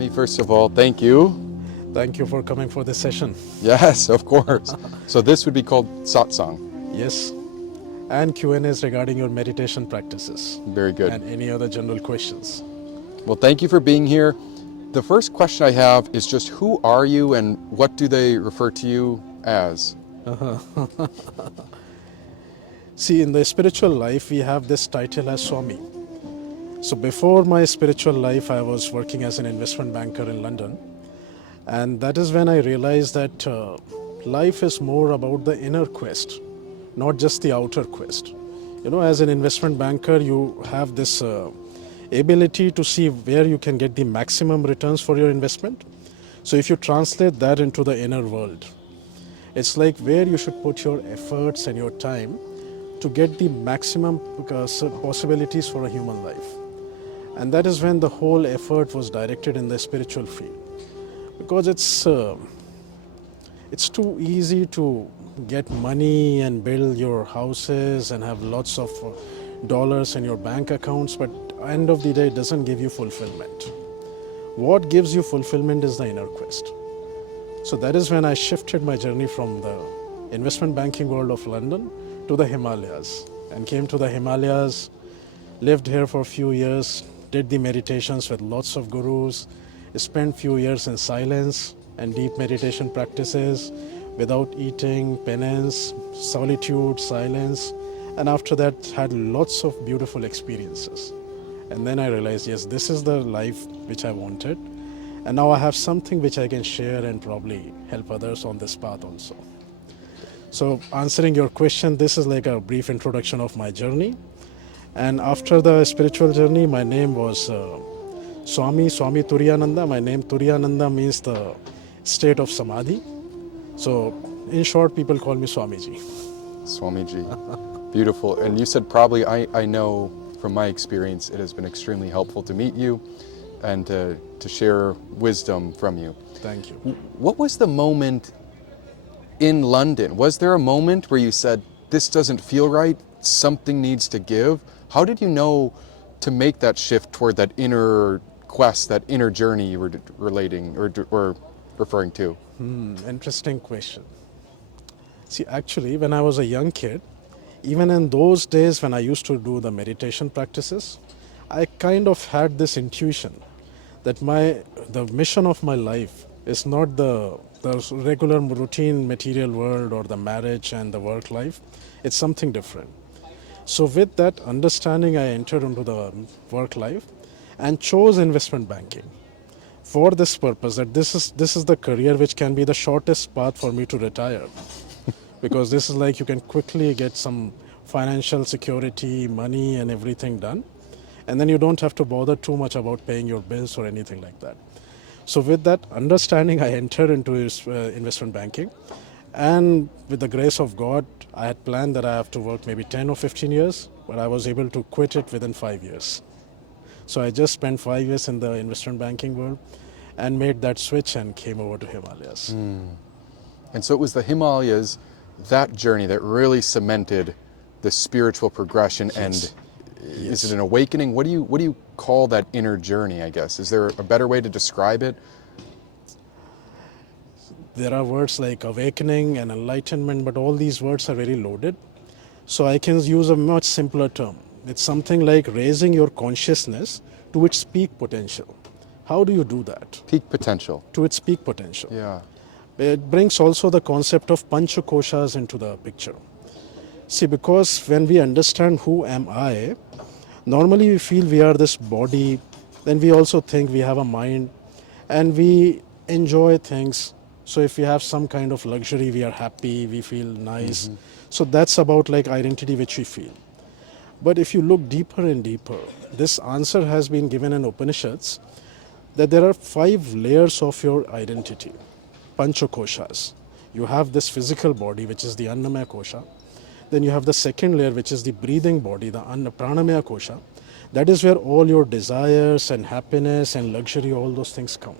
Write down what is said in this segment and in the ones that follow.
Swami, first of all, thank you. Thank you for coming for this session. Yes, of course. So this would be called Satsang. Yes. And Q&As regarding your meditation practices. Very good. And any other general questions. Well, thank you for being here. The first question I have is just who are you and what do they refer to you as? See, in the spiritual life, we have this title as Swami. So before my spiritual life, I was working as an investment banker in London. And that is when I realized that life is more about the inner quest, not just the outer quest. You know, as an investment banker, you have this ability to see where you can get the maximum returns for your investment. So if you translate that into the inner world, it's like where you should put your efforts and your time to get the maximum possibilities for a human life. And that is when the whole effort was directed in the spiritual field. Because it's too easy to get money and build your houses and have lots of dollars in your bank accounts, but at the end of the day, it doesn't give you fulfillment. What gives you fulfillment is the inner quest. So that is when I shifted my journey from the investment banking world of London to the Himalayas, and came to the Himalayas, lived here for a few years, did the meditations with lots of gurus, spent few years in silence and deep meditation practices without eating, penance, solitude, silence, and after that had lots of beautiful experiences. And then I realized, yes, this is the life which I wanted, and now I have something which I can share and probably help others on this path also. So answering your question, this is like a brief introduction of my journey. And after the spiritual journey, my name was Swami Turiyananda. My name Turiyananda means the state of Samadhi. So in short, people call me Swamiji. Swamiji. Beautiful. And you said probably, I know from my experience, it has been extremely helpful to meet you and to share wisdom from you. Thank you. What was the moment in London? Was there a moment where you said, this doesn't feel right, something needs to give? How did you know to make that shift toward that inner quest, that inner journey you were relating or referring to? Interesting question. See, actually, when I was a young kid, even in those days when I used to do the meditation practices, I kind of had this intuition that the mission of my life is not the regular routine material world or the marriage and the work life. It's something different. So with that understanding, I entered into the work life and chose investment banking for this purpose, that this is the career which can be the shortest path for me to retire. Because this is like you can quickly get some financial security, money and everything done. And then you don't have to bother too much about paying your bills or anything like that. So with that understanding, I entered into investment banking. And with the grace of God, I had planned that I have to work maybe 10 or 15 years, but I was able to quit it within 5 years. So I just spent 5 years in the investment banking world and made that switch and came over to Himalayas. And so it was the Himalayas, that journey that really cemented the spiritual progression. Yes. And is it an awakening? What do you call that inner journey, I guess? Is there a better way to describe it? There are words like awakening and enlightenment, but all these words are very loaded. So I can use a much simpler term. It's something like raising your consciousness to its peak potential. How do you do that? Peak potential. To its peak potential. Yeah. It brings also the concept of Koshas into the picture. See, because when we understand who am I, normally we feel we are this body, then we also think we have a mind and we enjoy things. So if we have some kind of luxury, we are happy, we feel nice. So that's about like identity which we feel. But if you look deeper and deeper, this answer has been given in Upanishads that there are 5 layers of your identity, Koshas. You have this physical body, which is the Annamaya Kosha. Then you have the second layer, which is the breathing body, the Pranamaya Kosha. That is where all your desires and happiness and luxury, all those things come.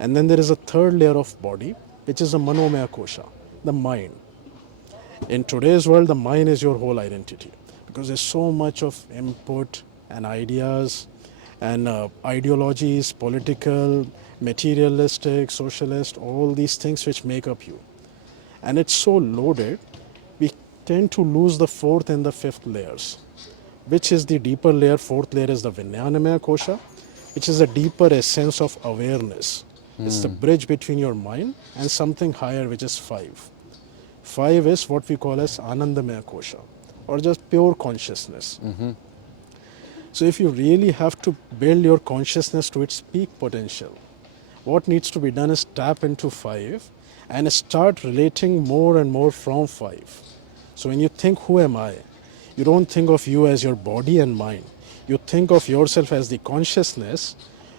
And then there is a third layer of body, which is the Manomaya Kosha, the mind. In today's world, the mind is your whole identity because there's so much of input and ideas and ideologies, political, materialistic, socialist, all these things which make up you. And it's so loaded, we tend to lose the fourth and the fifth layers, which is the deeper layer. Fourth layer is the Vijnanamaya Kosha, which is a deeper essence of awareness. It's the bridge between your mind and something higher, which is five. Five is what we call as Anandamaya Kosha, or just pure consciousness. So if you really have to build your consciousness to its peak potential, what needs to be done is tap into five and start relating more and more from five. So when you think, who am I? You don't think of you as your body and mind. You think of yourself as the consciousness,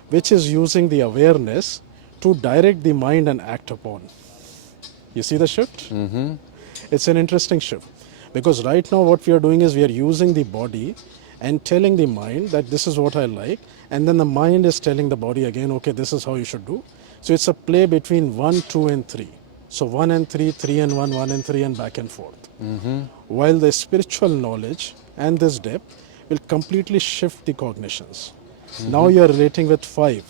which is using the awareness to direct the mind and act upon. You see the shift? It's an interesting shift. Because right now what we are doing is we are using the body and telling the mind that this is what I like, and then the mind is telling the body again, okay, this is how you should do. So it's a play between 1, 2 and 3. So 1 and 3, 3 and 1, 1 and 3 and back and forth. While the spiritual knowledge and this depth will completely shift the cognitions. Now you are relating with 5,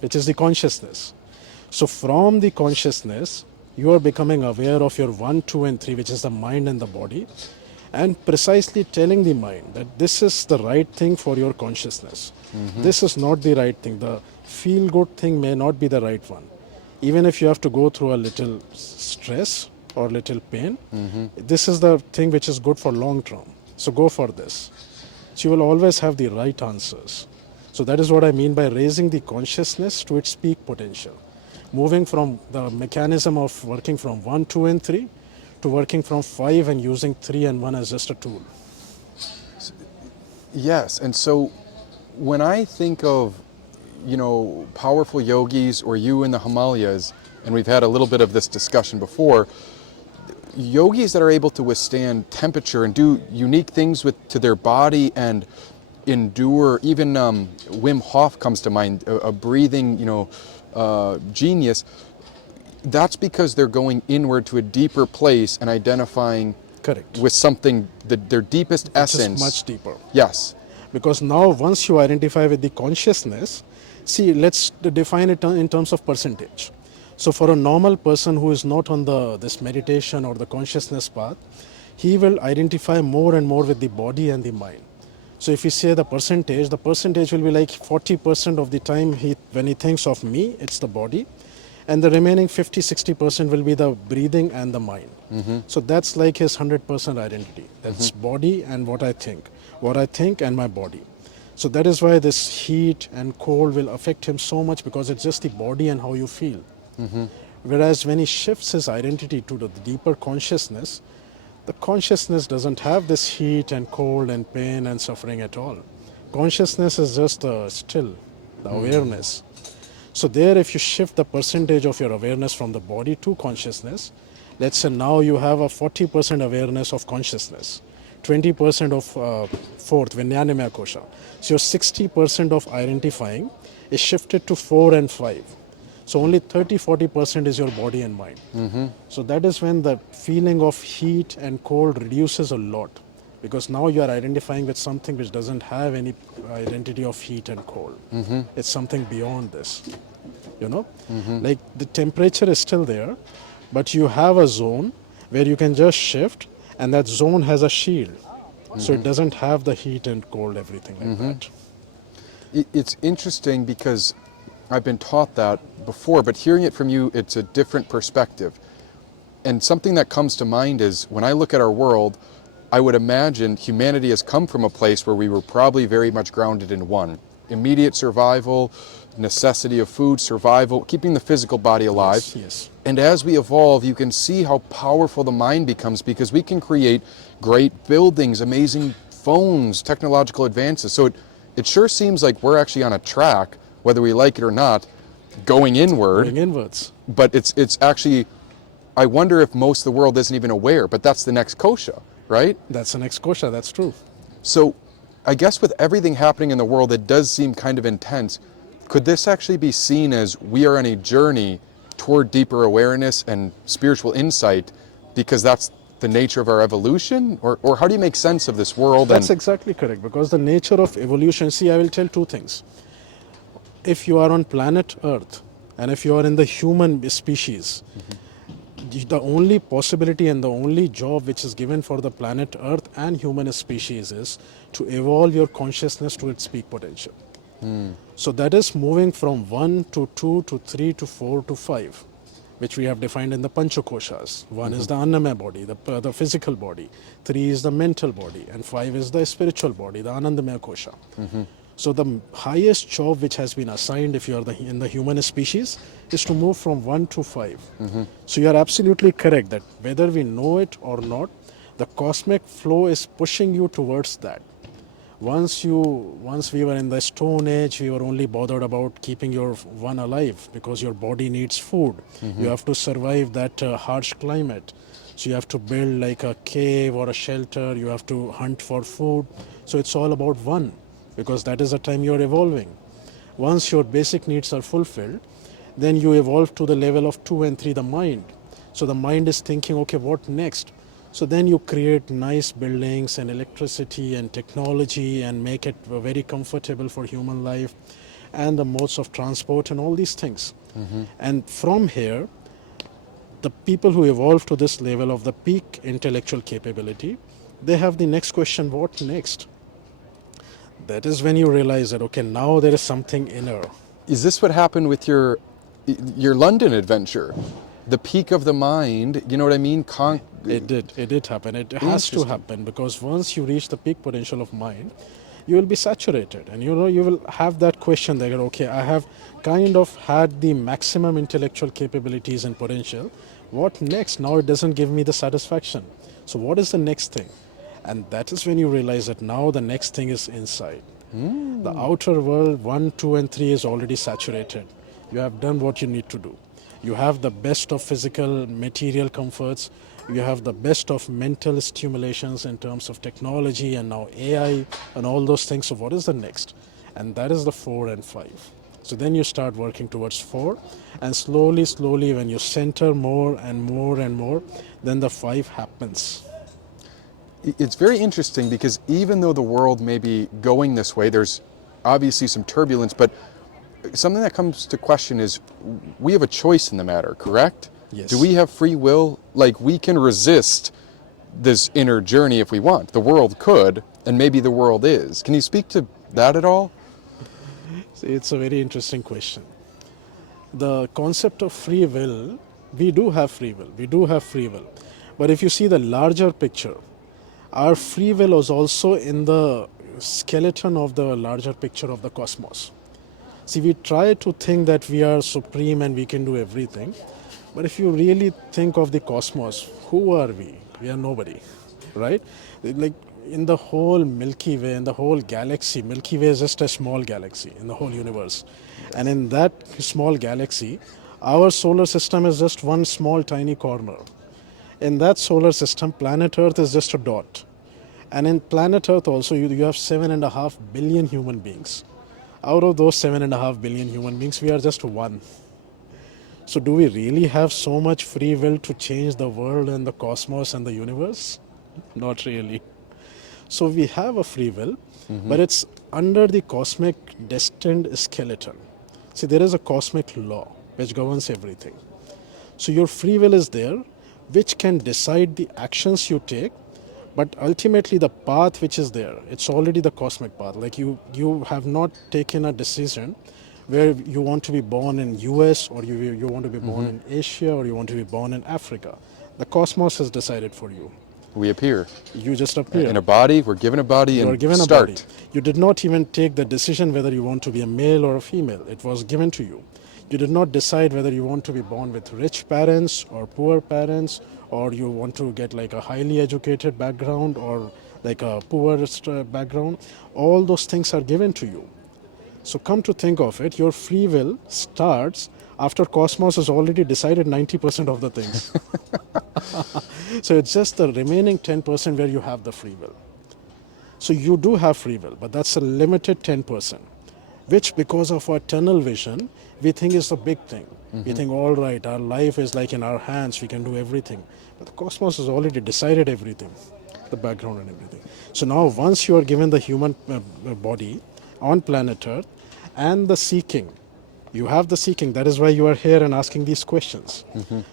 which is the consciousness. So from the consciousness, you are becoming aware of your 1, 2 and 3, which is the mind and the body, and precisely telling the mind that this is the right thing for your consciousness. This is not the right thing. The feel good thing may not be the right one. Even if you have to go through a little stress or little pain, this is the thing which is good for long term. So go for this. So you will always have the right answers. So that is what I mean by raising the consciousness to its peak potential. Moving from the mechanism of working from 1, 2 and 3 to working from 5 and using 3 and 1 as just a tool. Yes, and so when I think of, powerful yogis or you in the Himalayas, and we've had a little bit of this discussion before, yogis that are able to withstand temperature and do unique things to their body and endure, even Wim Hof comes to mind, a breathing, genius. That's because they're going inward to a deeper place and identifying Correct. with something, their deepest essence. Which is much deeper. Yes. Because now once you identify with the consciousness, see, let's define it in terms of percentage. So for a normal person who is not on this meditation or the consciousness path, he will identify more and more with the body and the mind. So if you say the percentage will be like 40% of the time when he thinks of me, it's the body. And the remaining 50-60% will be the breathing and the mind. So that's like his 100% identity. That's body and what I think and my body. So that is why this heat and cold will affect him so much, because it's just the body and how you feel. Whereas when he shifts his identity to the deeper consciousness, the consciousness doesn't have this heat and cold and pain and suffering at all. Consciousness is just still, the awareness. So there, if you shift the percentage of your awareness from the body to consciousness, let's say now you have a 40% awareness of consciousness, 20% of fourth, Vijnanamaya Kosha. So your 60% of identifying is shifted to 4 and 5. So only 30-40% is your body and mind. So that is when the feeling of heat and cold reduces a lot, because now you are identifying with something which doesn't have any identity of heat and cold. It's something beyond this, like the temperature is still there, but you have a zone where you can just shift, and that zone has a shield. So it doesn't have the heat and cold, everything like that. It's interesting because I've been taught that before, but hearing it from you, it's a different perspective. And something that comes to mind is when I look at our world, I would imagine humanity has come from a place where we were probably very much grounded in one. Immediate survival, necessity of food, survival, keeping the physical body alive. Yes. And as we evolve, you can see how powerful the mind becomes, because we can create great buildings, amazing phones, technological advances. So it sure seems like we're actually on a track, whether we like it or not, going inward. Going inwards. But it's actually, I wonder if most of the world isn't even aware, but that's the next kosha, right? That's the next kosha, that's true. So I guess with everything happening in the world, it does seem kind of intense. Could this actually be seen as we are on a journey toward deeper awareness and spiritual insight, because that's the nature of our evolution? Or how do you make sense of this world? That's exactly correct, because the nature of evolution, see, I will tell two things. if you are on planet Earth and if you are in the human species, the only possibility and the only job which is given for the planet Earth and human species is to evolve your consciousness to its peak potential. So that is moving from 1 to 2 to 3 to 4 to 5, which we have defined in the Pancha Koshas. 1 is the Annamaya body, the physical body. 3 is the mental body. And 5 is the spiritual body, the Anandamaya Kosha. So the highest job which has been assigned if you are in the human species is to move from 1 to 5. So you are absolutely correct that whether we know it or not, the cosmic flow is pushing you towards that. Once we were in the Stone Age, we were only bothered about keeping your one alive because your body needs food. You have to survive that harsh climate. So you have to build like a cave or a shelter. You have to hunt for food. So it's all about one, because that is the time you're evolving. Once your basic needs are fulfilled, then you evolve to the level of 2 and 3, the mind. So the mind is thinking, okay, what next? So then you create nice buildings and electricity and technology and make it very comfortable for human life and the modes of transport and all these things. And from here, the people who evolve to this level of the peak intellectual capability, they have the next question, what next? That is when you realize that, okay, now there is something inner. Is this what happened with your London adventure? The peak of the mind, you know what I mean? It did happen. It has to happen, because once you reach the peak potential of mind, you will be saturated, and you will have that question that, okay, I have kind of had the maximum intellectual capabilities and potential. What next? Now it doesn't give me the satisfaction. So what is the next thing? And that is when you realize that now the next thing is inside. The outer world, 1, 2, and 3 is already saturated. You have done what you need to do. You have the best of physical, material comforts. You have the best of mental stimulations in terms of technology and now AI and all those things. So what is the next? And that is the 4 and 5. So then you start working towards 4, and slowly, when you center more and more and more, then the 5 happens. It's very interesting because even though the world may be going this way, there's obviously some turbulence, but something that comes to question is we have a choice in the matter, correct? Yes. Do we have free will? Like, we can resist this inner journey if we want. The world could, and maybe the world is. Can you speak to that at all? It's a very interesting question. The concept of free will, we do have free will. But if you see the larger picture, our free will is also in the skeleton of the larger picture of the cosmos. See, we try to think that we are supreme and we can do everything. But if you really think of the cosmos, who are we? We are nobody, right? Like in the whole Milky Way, in the whole galaxy, Milky Way is just a small galaxy in the whole universe. And in that small galaxy, our solar system is just one small tiny corner. In that solar system, planet Earth is just a dot. And in planet Earth also, you have 7.5 billion human beings. Out of those 7.5 billion human beings, we are just one. So do we really have so much free will to change the world and the cosmos and the universe? Not really. So we have a free will, but it's under the cosmic destined skeleton. See, there is a cosmic law which governs everything. So your free will is there, which can decide the actions you take, but ultimately the path which is there, it's already the cosmic path. Like you have not taken a decision where you want to be born in US or you want to be born in Asia or you want to be born in Africa. The cosmos has decided for you. We appear. You just appear. In a body, we're given a body You are and given start. a body. You did not even take the decision whether you want to be a male or a female. It was given to you. You did not decide whether you want to be born with rich parents or poor parents, or you want to get like a highly educated background or like a poor background. All those things are given to you. So come to think of it, your free will starts after cosmos has already decided 90% of the things. So it's just the remaining 10% where you have the free will. So you do have free will, but that's a limited 10%, which because of our tunnel vision, we think is the big thing. We think, all right, our life is like in our hands, we can do everything. But the cosmos has already decided everything, the background and everything. So now once you are given the human body on planet Earth, and the seeking. You have the seeking. That is why you are here and asking these questions.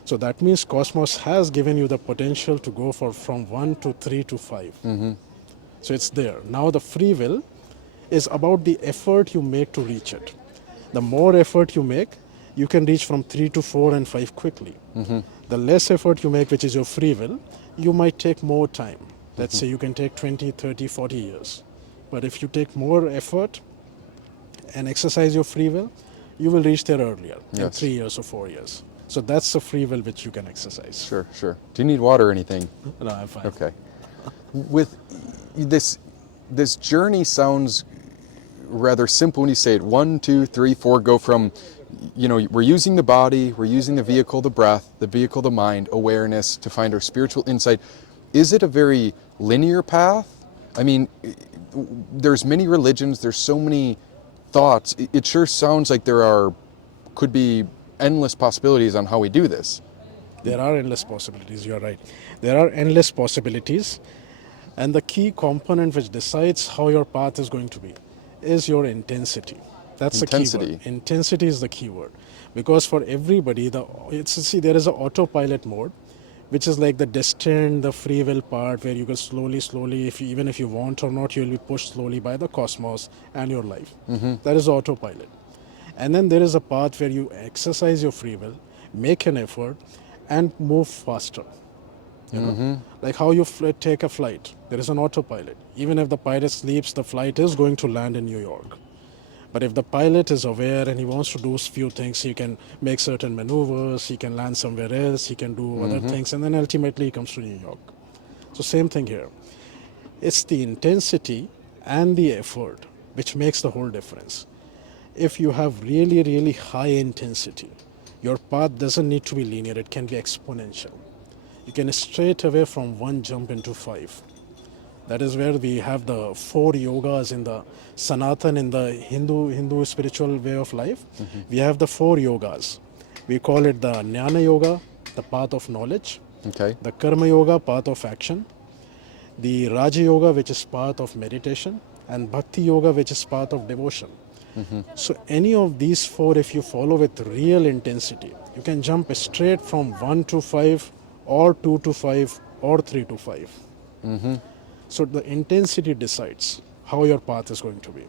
So that means Cosmos has given you the potential to go from 1 to 3 to 5. So it's there. Now the free will is about the effort you make to reach it. The more effort you make, you can reach from 3 to 4 and 5 quickly. The less effort you make, which is your free will, you might take more time. Let's say you can take 20, 30, 40 years. But if you take more effort and exercise your free will, you will reach there earlier, in Yes. 3 years or 4 years. So that's the free will which you can exercise. Sure, sure. Do you need water or anything? No, I'm fine. Okay. With this journey sounds rather simple when you say it. 1, 2, 3, 4, go from, we're using the body, we're using the vehicle, the breath, the vehicle, the mind, awareness to find our spiritual insight. Is it a very linear path? I mean, there's many religions, there's so many thoughts. It sure sounds like could be endless possibilities on how we do this. There are endless possibilities, you're right. There are endless possibilities, and the key component which decides how your path is going to be is your intensity. That's the key Intensity. word. Intensity is the key word. Because for everybody, there is an autopilot mode, which is like the destined, the free will part, where you go slowly, even if you want or not, you'll be pushed slowly by the cosmos and your life. That is autopilot. And then there is a path where you exercise your free will, make an effort, and move faster. Like how you take a flight. There is an autopilot. Even if the pilot sleeps, the flight is going to land in New York. But if the pilot is aware and he wants to do a few things, he can make certain maneuvers, he can land somewhere else, he can do other things, and then ultimately he comes to New York. So same thing here. It's the intensity and the effort which makes the whole difference. If you have really, really high intensity, your path doesn't need to be linear, it can be exponential. You can straight away from 1 jump into 5. That is where we have the 4 yogas in the Sanatana, in the Hindu spiritual way of life. We have the 4 yogas. We call it the Jnana Yoga, the path of knowledge. Okay. The Karma Yoga, path of action. The Raja Yoga, which is path of meditation. And Bhakti Yoga, which is path of devotion. So any of these 4, if you follow with real intensity, you can jump straight from 1 to 5 or 2 to 5 or 3 to 5. So the intensity decides how your path is going to be.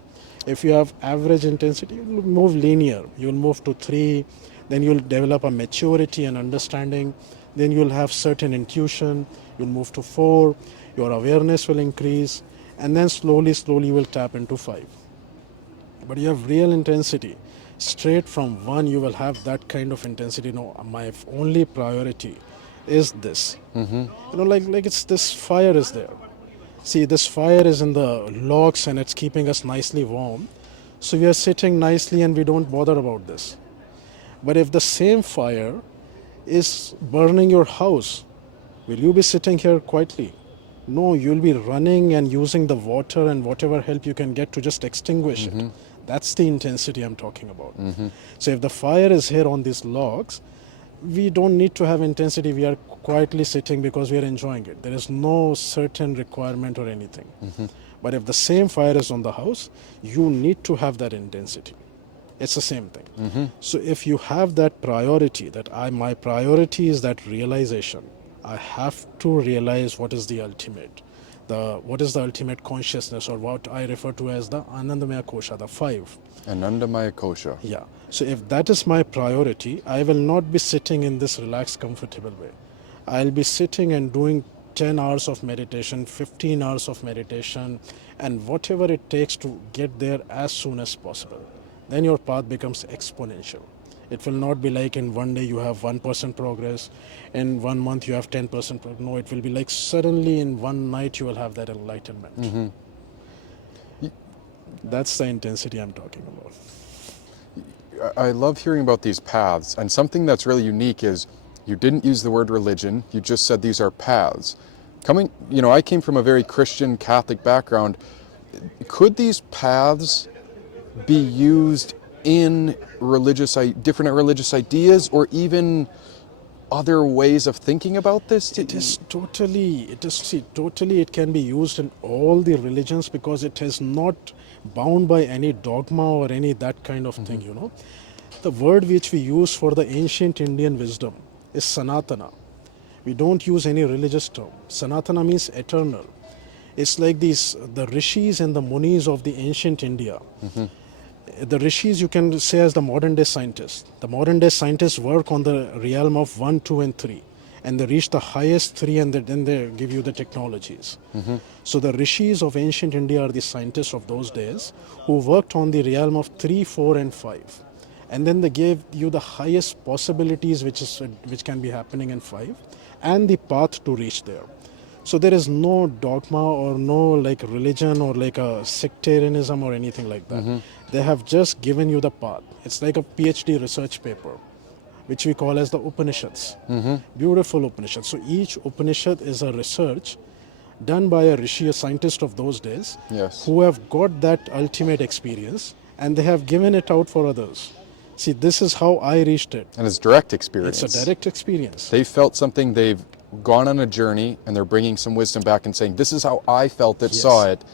If you have average intensity, you'll move linear. You'll move to 3, then you'll develop a maturity and understanding. Then you'll have certain intuition. You'll move to 4, your awareness will increase, and then slowly you will tap into 5. But you have real intensity. Straight from 1, you will have that kind of intensity. No, my only priority is this. Like it's this fire is there. See, this fire is in the logs and it's keeping us nicely warm. So we are sitting nicely and we don't bother about this. But if the same fire is burning your house, will you be sitting here quietly? No, you'll be running and using the water and whatever help you can get to just extinguish it. That's the intensity I'm talking about. So if the fire is here on these logs, we don't need to have intensity. We are quietly sitting because we are enjoying it. There is no certain requirement or anything. But if the same fire is on the house, you need to have that intensity. It's the same thing. So if you have that priority, my priority is that realization. I have to realize what is the ultimate. What is the ultimate consciousness, or what I refer to as the Anandamaya Kosha, the 5. Anandamaya Kosha. Yeah. So if that is my priority, I will not be sitting in this relaxed, comfortable way. I'll be sitting and doing 10 hours of meditation, 15 hours of meditation, and whatever it takes to get there as soon as possible. Then your path becomes exponential. It will not be like in one day you have 1% progress, in 1 month you have 10% progress. No, it will be like suddenly in one night you will have that enlightenment. That's the intensity I'm talking about. I love hearing about these paths, and something that's really unique is you didn't use the word religion, you just said these are paths. I came from a very Christian Catholic background. Could these paths be used in different religious ideas, or even other ways of thinking about this? It is totally, it can be used in all the religions because it is not bound by any dogma or any that kind of thing, you know. The word which we use for the ancient Indian wisdom is Sanatana. We don't use any religious term. Sanatana means eternal. It's like the rishis and the munis of the ancient India. The rishis you can say as the modern day scientists. The modern day scientists work on the realm of 1, 2 and 3. And they reach the highest 3 and then they give you the technologies. So the rishis of ancient India are the scientists of those days who worked on the realm of 3, 4 and 5. And then they gave you the highest possibilities which can be happening in 5 and the path to reach there. So there is no dogma or no like religion or like a sectarianism or anything like that. They have just given you the path. It's like a PhD research paper, which we call as the Upanishads. Beautiful Upanishads. So each Upanishad is a research done by a rishi, a scientist of those days, Yes. who have got that ultimate experience and they have given it out for others. See, this is how I reached it. And it's direct experience. It's a direct experience. They felt something, they've gone on a journey, and they're bringing some wisdom back and saying, this is how I felt it, saw it.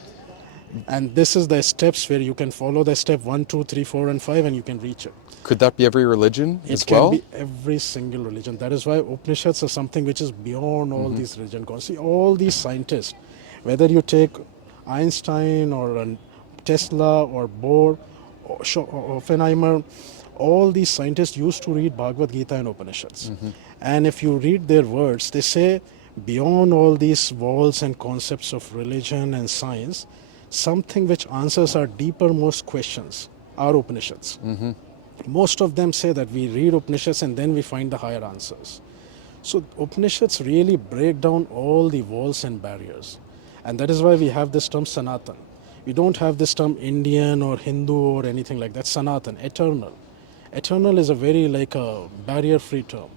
And this is the steps where you can follow the step 1, 2, 3, 4 and 5 and you can reach it. Could that be every religion as It well? can be every single religion. That is why Upanishads are something which is beyond all these religions. See, all these scientists, whether you take Einstein or Tesla or Bohr or Oppenheimer, all these scientists used to read Bhagavad Gita and Upanishads. And if you read their words, they say beyond all these walls and concepts of religion and science, something which answers our deepermost questions are Upanishads. Most of them say that we read Upanishads and then we find the higher answers. So Upanishads really break down all the walls and barriers. And that is why we have this term Sanatan. We don't have this term Indian or Hindu or anything like that. Sanatan, eternal. Eternal is a very like a barrier-free term.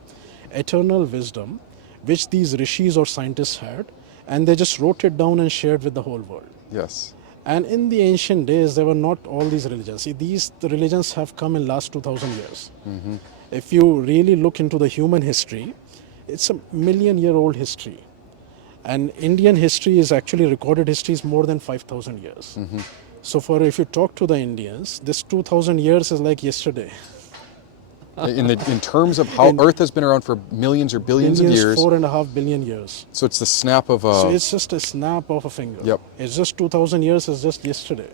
Eternal wisdom, which these rishis or scientists had, and they just wrote it down and shared with the whole world. Yes. And in the ancient days, there were not all these religions. See, the religions have come in last 2,000 years. If you really look into the human history, it's a million-year-old history. And Indian history is actually recorded history is more than 5,000 years. So if you talk to the Indians, this 2,000 years is like yesterday. In terms of how Earth has been around for millions or billions of years. 4.5 billion years. So it's the snap of a... So it's just a snap of a finger. Yep. It's just 2,000 years is just yesterday.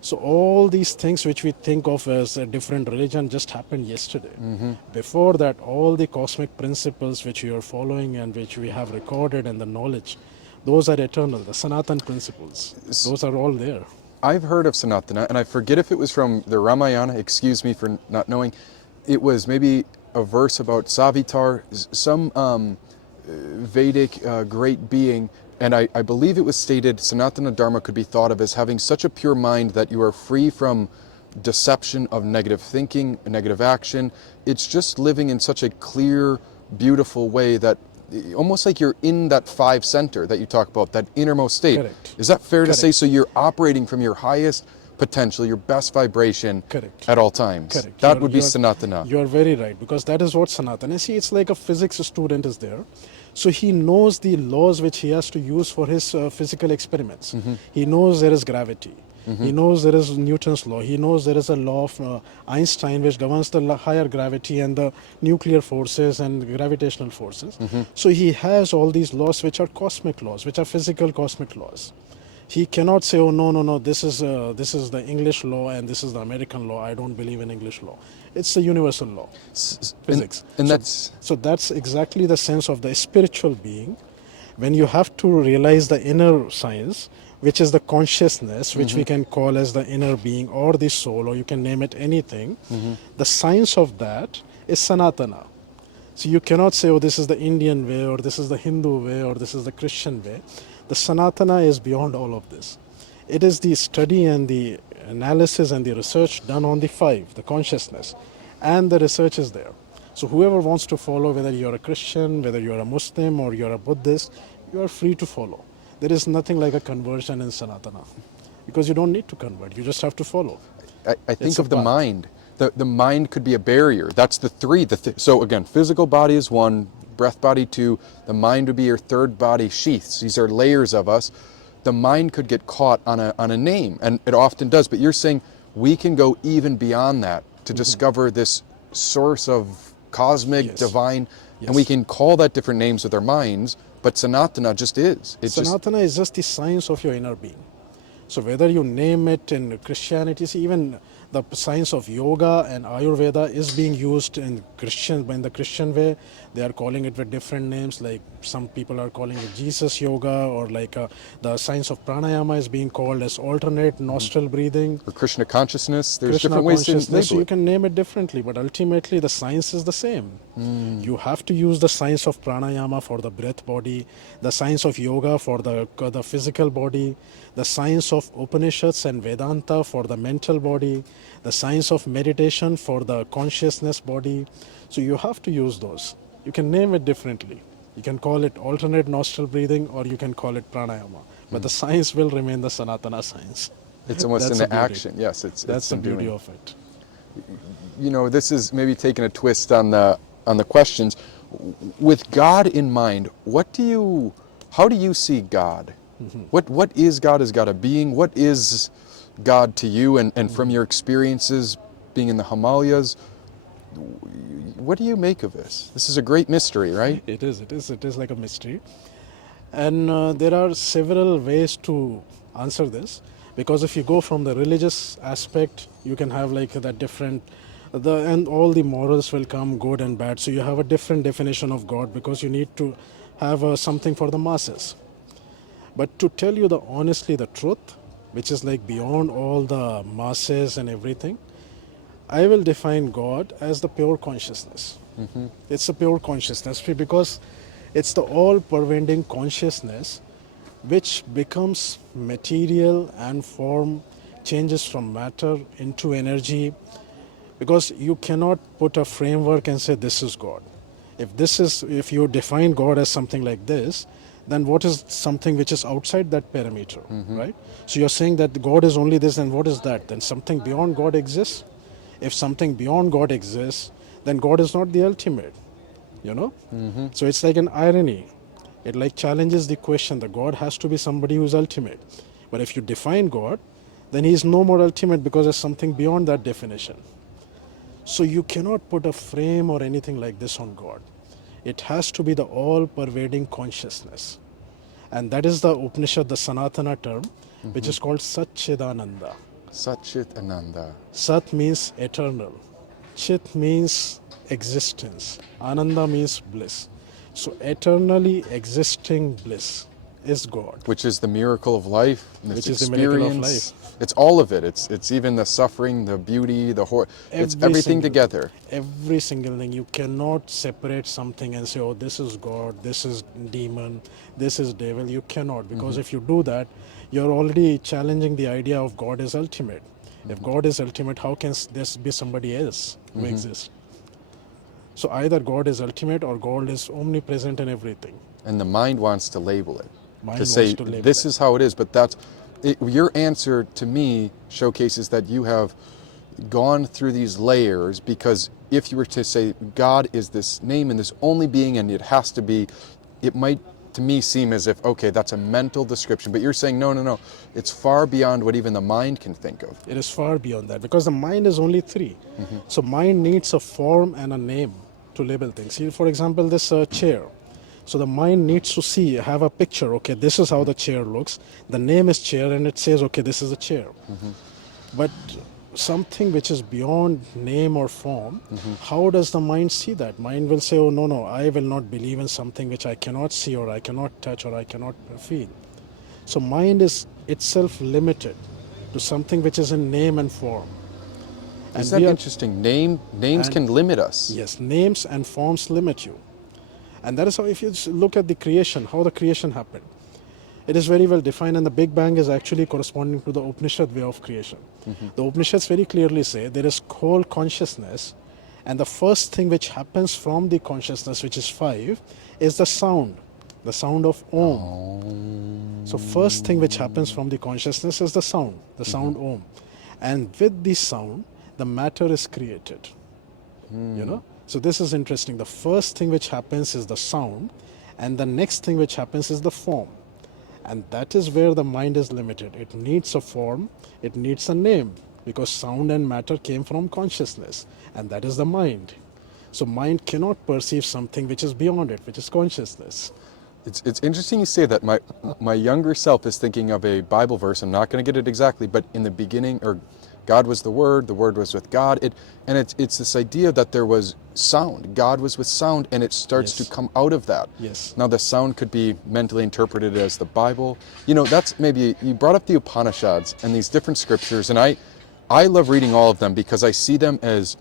So all these things which we think of as a different religion just happened yesterday. Before that, all the cosmic principles which we are following and which we have recorded and the knowledge, those are eternal. The Sanatan principles, those are all there. I've heard of Sanatana, and I forget if it was from the Ramayana, excuse me for not knowing. It was maybe a verse about Savitar, some Vedic great being, and I believe it was stated Sanatana Dharma could be thought of as having such a pure mind that you are free from deception of negative thinking, negative action. It's just living in such a clear, beautiful way that almost like you're in that 5 center that you talk about, that innermost state. Correct. Is that fair to Correct. say? So you're operating from your highest potential, your best vibration Correct. at all times. Correct. That would be Sanatana. You're very right, because that is what Sanatana. See, it's like a physics student is there. So he knows the laws which he has to use for his physical experiments. He knows there is gravity. He knows there is Newton's law. He knows there is a law of Einstein which governs the higher gravity and the nuclear forces and gravitational forces. So he has all these laws which are cosmic laws, which are physical cosmic laws. He cannot say, oh no, this is the English law and this is the American law. I don't believe in English law. It's a universal law, physics. And so that's exactly the sense of the spiritual being. When you have to realize the inner science, which is the consciousness, which we can call as the inner being or the soul, or you can name it anything, the science of that is Sanatana. So you cannot say, oh, this is the Indian way, or this is the Hindu way, or this is the Christian way. The Sanatana is beyond all of this. It is the study and the analysis and the research done on the 5, the consciousness, and the research is there. So whoever wants to follow, whether you're a Christian, whether you're a Muslim or you're a Buddhist, you are free to follow. There is nothing like a conversion in Sanatana, because you don't need to convert, you just have to follow. I think of the mind. The mind could be a barrier. That's the 3. So again, physical body is 1, breath body to the mind would be your third body sheaths. These are layers of us. The mind could get caught on a name, and it often does. But you're saying we can go even beyond that to discover this source of cosmic, Yes. divine, Yes. and we can call that different names with our minds, but Sanatana just is. It's just, Sanatana is just the science of your inner being. So whether you name it in Christianity, see, even the science of yoga and Ayurveda is being used in the Christian way. They are calling it with different names, like some people are calling it Jesus yoga, or like the science of pranayama is being called as alternate nostril breathing. or Krishna consciousness. There's Krishna different ways to consciousness, label you it. can name it differently, but ultimately the science is the same. You have to use the science of pranayama for the breath body, the science of yoga for the physical body, the science of Upanishads and Vedanta for the mental body, the science of meditation for the consciousness body. So you have to use those. You can name it differently. You can call it alternate nostril breathing, or you can call it pranayama. But the science will remain the Sanatana science. It's almost That's in the the beauty. action. Yes, it's That's the in beauty doing. of it. You know, this is maybe taking a twist on the questions. With God in mind, how do you see God? What is God? Is God a being? What is God to you? And from your experiences being in the Himalayas, what do you make of this? This is a great mystery, right? It is like a mystery. And there are several ways to answer this, because if you go from the religious aspect, you can have like that different, and all the morals will come, good and bad. So you have a different definition of God, because you need to have something for the masses. But to tell you the honestly the truth, which is like beyond all the masses and everything, I will define God as the pure consciousness. It's a pure consciousness, because it's the all-pervading consciousness which becomes material and form, changes from matter into energy, because you cannot put a framework and say this is God. If you define God as something like this, then what is something which is outside that parameter, right? So you're saying that God is only this, and what is that? Then something beyond God exists. If something beyond God exists, then God is not the ultimate, you know? So it's like an irony. It like challenges the question that God has to be somebody who is ultimate. But if you define God, then he is no more ultimate, because there's something beyond that definition. So you cannot put a frame or anything like this on God. It has to be the all-pervading consciousness. And that is the Upanishad, the Sanatana term, which is called Satchidananda. Satchit Ananda. Sat means eternal. Chit means existence. Ananda means bliss. So eternally existing bliss is God. Which is the miracle of life, and this Which is the miracle of experience. It's all of it. It's even the suffering, the beauty, the horror. It's Every everything single together. Every single thing. You cannot separate something and say, oh, this is God, this is demon, this is devil. You cannot, because if you do that, you're already challenging the idea of God is ultimate. If God is ultimate, how can this be somebody else who exists? So either God is ultimate or God is omnipresent in everything. And the mind wants to label it. Mind to wants say, to label this it. is how it is. But your answer to me showcases that you have gone through these layers, because if you were to say God is this name and this only being and it has to be, it might to me seem as if, okay, that's a mental description. But you're saying, no. It's far beyond what even the mind can think of. It is far beyond that, because the mind is only three. So mind needs a form and a name to label things. See, for example, this chair. So the mind needs to have a picture. Okay, this is how the chair looks. The name is chair, and it says, okay, this is a chair. But something which is beyond name or form, how does the mind see that? Mind will say, oh, no, I will not believe in something which I cannot see, or I cannot touch, or I cannot feel. So mind is itself limited to something which is in name and form. Isn't that interesting? Names can limit us. Yes, names and forms limit you. And that is how, if you look at the creation, how the creation happened, it is very well defined, and the Big Bang is actually corresponding to the Upanishad way of creation. The Upanishads very clearly say there is whole consciousness, and the first thing which happens from the consciousness, which is 5, is the sound of Om. So first thing which happens from the consciousness is the sound Om. And with the sound, the matter is created. You know? So this is interesting. The first thing which happens is the sound, and the next thing which happens is the form. And that is where the mind is limited. It needs a form, it needs a name, because sound and matter came from consciousness, and that is the mind. So mind cannot perceive something which is beyond it, which is consciousness. It's interesting you say that. My younger self is thinking of a Bible verse. I'm not going to get it exactly, but in the beginning, or God was the Word was with God. It's this idea that there was sound. God was with sound, and it starts Yes. to come out of that. Yes. Now the sound could be mentally interpreted as the Bible. That's maybe, you brought up the Upanishads and these different scriptures, and I love reading all of them because I see them as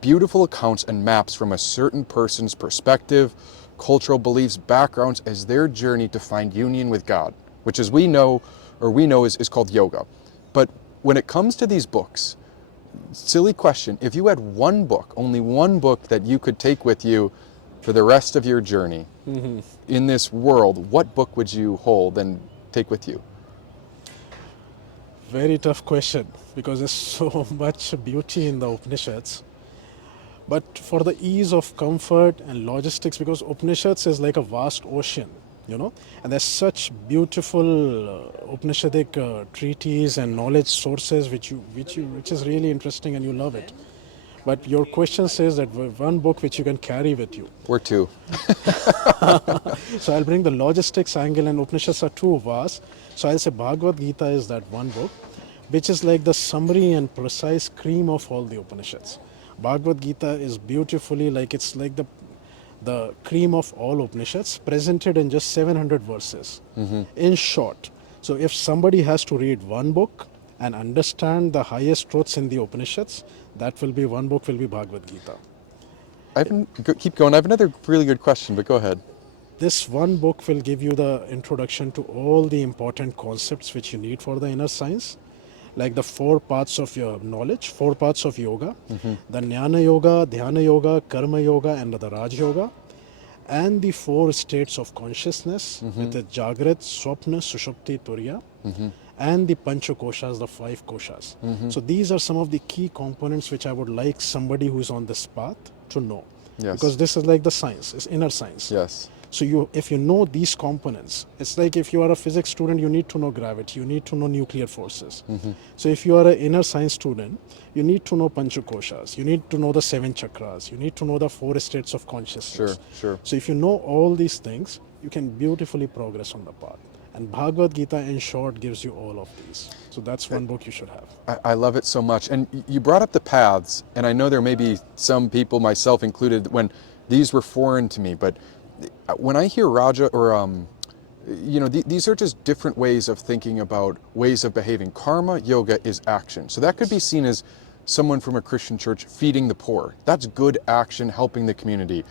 beautiful accounts and maps from a certain person's perspective, cultural beliefs, backgrounds, as their journey to find union with God, which, as we know is called yoga. But when it comes to these books, silly question, if you had one book, only one book that you could take with you for the rest of your journey in this world, what book would you hold and take with you? Very tough question, because there's so much beauty in the Upanishads. But for the ease of comfort and logistics, because Upanishads is like a vast ocean, and there's such beautiful Upanishadic treaties and knowledge sources which is really interesting, and you love it. But your question says that one book which you can carry with you. Or two. So I'll bring the logistics angle, and Upanishads are too vast. So I'll say Bhagavad Gita is that one book, which is like the summary and precise cream of all the Upanishads. Bhagavad Gita is beautifully it's like the cream of all Upanishads, presented in just 700 verses. In short, so if somebody has to read one book and understand the highest truths in the Upanishads, that will be one book, will be Bhagavad Gita. Keep going. I have another really good question, but go ahead. This one book will give you the introduction to all the important concepts which you need for the inner science, like the 4 parts of your knowledge, 4 parts of yoga, the Jnana Yoga, Dhyana Yoga, Karma Yoga, and the Raj Yoga, and the 4 states of consciousness with the Jagrat, Swapna, Sushupti, Turiya, and the Pancha Koshas, the 5 Koshas. So these are some of the key components which I would like somebody who is on this path to know. Yes. Because this is like the science, it's inner science. Yes. So if you know these components, it's like if you are a physics student, you need to know gravity, you need to know nuclear forces. So if you are an inner science student, you need to know Panchakoshas, you need to know the 7 chakras, you need to know the 4 states of consciousness. Sure. So if you know all these things, you can beautifully progress on the path. And Bhagavad Gita, in short, gives you all of these. So that's one book you should have. I love it so much. And you brought up the paths, and I know there may be some people, myself included, when these were foreign to me, but when I hear Raja, or these are just different ways of thinking about ways of behaving. Karma yoga is action. So that could be seen as someone from a Christian church feeding the poor. That's good action, helping the community.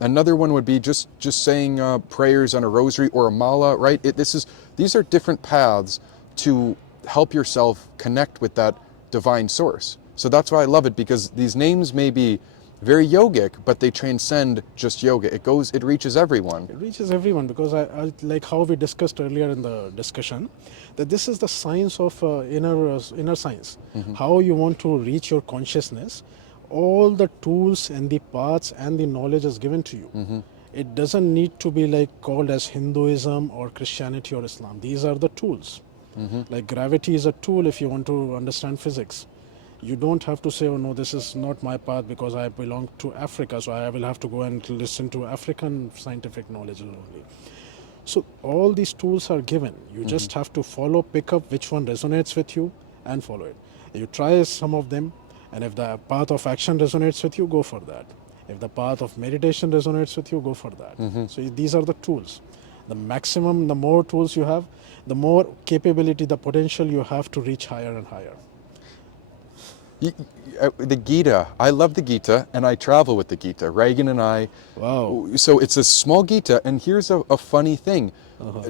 Another one would be just saying prayers on a rosary or a mala, right? These are different paths to help yourself connect with that divine source. So that's why I love it, because these names may be very yogic, but they transcend just yoga. It reaches everyone. It reaches everyone, because I like how we discussed earlier in the discussion, that this is the science of inner science. How you want to reach your consciousness. All the tools and the paths and the knowledge is given to you. It doesn't need to be called as Hinduism or Christianity or Islam. These are the tools. Like gravity is a tool if you want to understand physics. You don't have to say, oh no, this is not my path because I belong to Africa, so I will have to go and listen to African scientific knowledge only. So all these tools are given. You just have to pick up which one resonates with you and follow it. You try some of them, and if the path of action resonates with you, go for that. If the path of meditation resonates with you, go for that. So these are the tools. The maximum, the more tools you have, the more capability, the potential you have to reach higher and higher. The Gita, I love the Gita, and I travel with the Gita. Reagan and I. Wow. So it's a small Gita, and here's a funny thing.